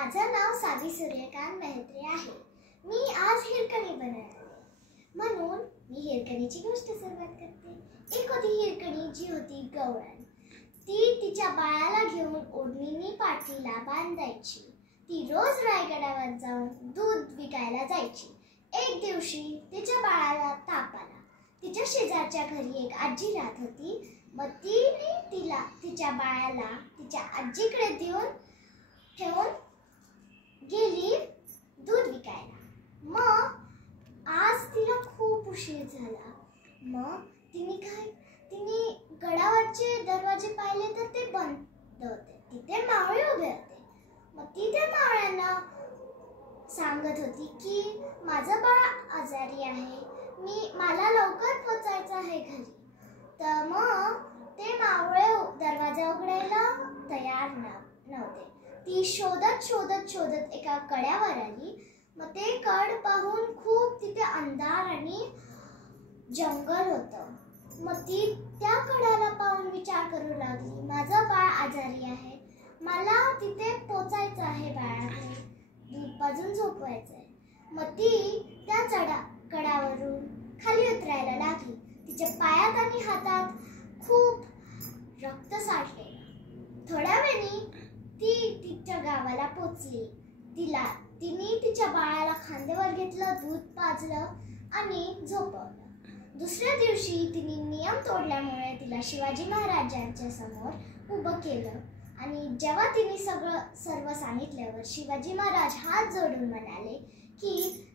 माझं नाव सावी सूर्यकांत मेहत्रे आहे। मी आज हिरकणी बनवणार आहे, म्हणून मी हिरकणीची गोष्ट सुरुवात करते। एक होती हिरकणी जी होती गवळण। ती तिच्या बाळाला घेऊन ओढणीने पाठीला बांधायची। ती रोज रायगडावर जाऊन दूध विकायला जायची। एक दिवशी तिच्या बाळाला ताप आला। तिच्या शेजारच्या घरी एक आजी राहत होती। मग तिने तिच्या बाळाला तिच्या आजीकडे ठेवून गेली दूध विकायला। मग आज तिला खूप उशीर झाला। मग तिने गडावरचे दरवाजे पाहिले तर ते बंद होते। तिथे मावळे उभे होते। मग ती त्या मावळ्यांना सांगत होती की माझं बाळ आजारी आहे, मला लवकर पोचायचं आहे घरी। तर मग ते मावळे दरवाजा उघडायला तयार नव्हते। ती शोधत एका कड्यावर आली। मग ते कड पाहून खूप तिथे अंधार आणि जंगल होतं। मग ती त्या कड्याला पाहून विचार करू लागली, माझं बाळ आजारी आहे, मला तिथे पोचायचं आहे, बाळाकडे दूध पाजून झोपवायचंय। मग ती त्या कडावरून खाली उतरायला लागली। तिच्या पायात आणि हातात खूप रक्त साठले। थोड्या वेळाने ती तिच्या गावाला पोचली। तिने तिच्या बाळाला खांद्यावर घेतलं, दूध पाजलं आणि झोपवलं। दुसऱ्या दिवशी तिने नियम तोडल्यामुळे तिला शिवाजी महाराजांच्या समोर उभं केलं आणि जेव्हा तिने सर्व सांगितल्यावर शिवाजी महाराज हात जोडून म्हणाले की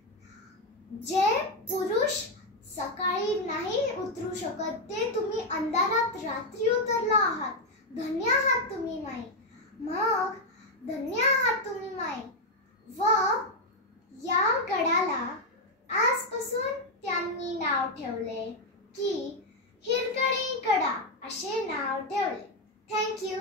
जे पुरुष सकाळी नाही उतरू शकत ते तुम्ही अंधारात रात्री उतरला आहात, धन्य आहात तुम्ही माई। मग धन्य आहात तुम्ही माई। व या गडाला आजपासून त्यांनी नाव ठेवले की हिरकणी गडा असे नाव ठेवले। Thank you.